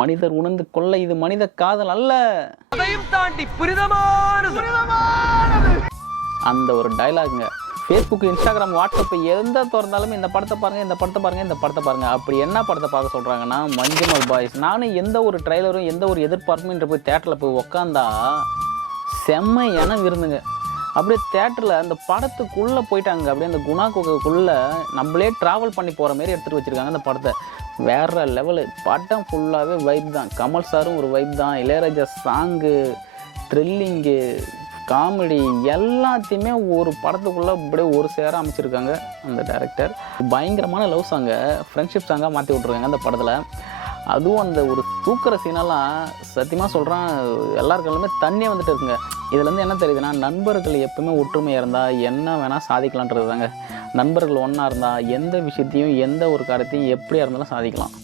மனிதர் உணர்ந்து கொள்ள இது மனித காதல் அல்ல, அதையும் தாண்டி புனிதமானது. அந்த ஒரு டைலாகுங்க. ஃபேஸ்புக், இன்ஸ்டாகிராம், வாட்ஸ்அப் எந்த திறந்தாலும் இந்த படத்தை பாருங்க, இந்த படத்தை பாருங்க, இந்த படத்தை பாருங்க. அப்படி என்ன படத்தை பார்க்க சொல்றாங்கன்னா மஞ்சுமல் பாய்ஸ். நானும் எந்த ஒரு ட்ரைலரும் எந்த ஒரு எதிர்பார்ப்பும் போய் தேட்டரில் போய் உக்காந்தா செம்மையான விருந்துங்க. அப்படியே தேட்டரில் அந்த படத்துக்குள்ளே போயிட்டாங்க. அப்படியே அந்த குணா குகைக்குள்ளே நம்மளே ட்ராவல் பண்ணி போகிற மாதிரி எடுத்துகிட்டு வச்சுருக்காங்க அந்த படத்தை. வேறு லெவலு. படம் ஃபுல்லாகவே வைப் தான். கமல் சாரும் ஒரு வைப் தான். இளையராஜா சாங்கு, த்ரில்லிங்கு, காமெடி எல்லாத்தையுமே ஒரு படத்துக்குள்ளே அப்படியே ஒரு சேர அமைச்சிருக்காங்க அந்த டைரக்டர். பயங்கரமான லவ் சாங்கை ஃப்ரெண்ட்ஷிப் சாங்காக மாற்றி விட்ருக்காங்க அந்த படத்தில். அதுவும் அந்த ஒரு தூக்குற சீனெல்லாம் சத்தியமாக சொல்கிறேன், எல்லாருக்குமே தண்ணியே வந்துட்டு இருக்குங்க. இதுலேருந்து என்ன தெரியுதுன்னா, நண்பர்கள் எப்பவுமே ஒற்றுமையாக இருந்தால் என்ன வேணால் சாதிக்கலான்றது தாங்க. நண்பர்கள் ஒன்றா இருந்தால் எந்த விஷயத்தையும் எந்த ஒரு காரியத்தையும் எப்படியா இருந்தாலும் சாதிக்கலாம்.